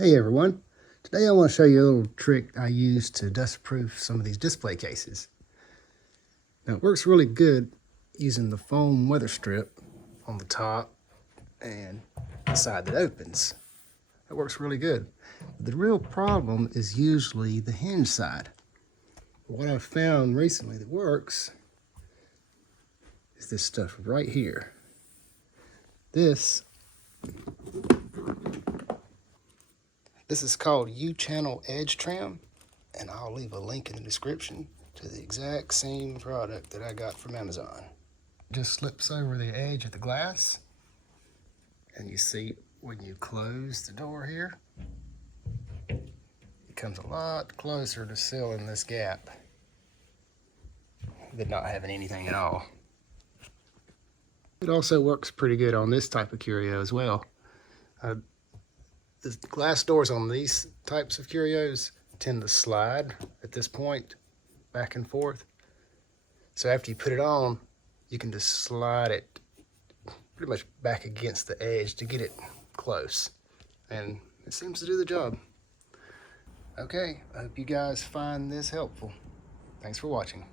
Hey everyone, today I want to show you a little trick I use to dust-proof some of these display cases. Now it works really good using the foam weather strip on the top and the side that opens. It works really good. The real problem is usually the hinge side. What I've found recently that works is this stuff right here. This is called U-channel edge trim, and I'll leave a link in the description to the exact same product that I got from Amazon. Just slips over the edge of the glass, and you see when you close the door here, it comes a lot closer to sealing this gap than not having anything at all. It also works pretty good on this type of curio as well. The glass doors on these types of curios tend to slide at this point back and forth. So after you put it on, you can just slide it pretty much back against the edge to get it close. And it seems to do the job. Okay, I hope you guys find this helpful. Thanks for watching.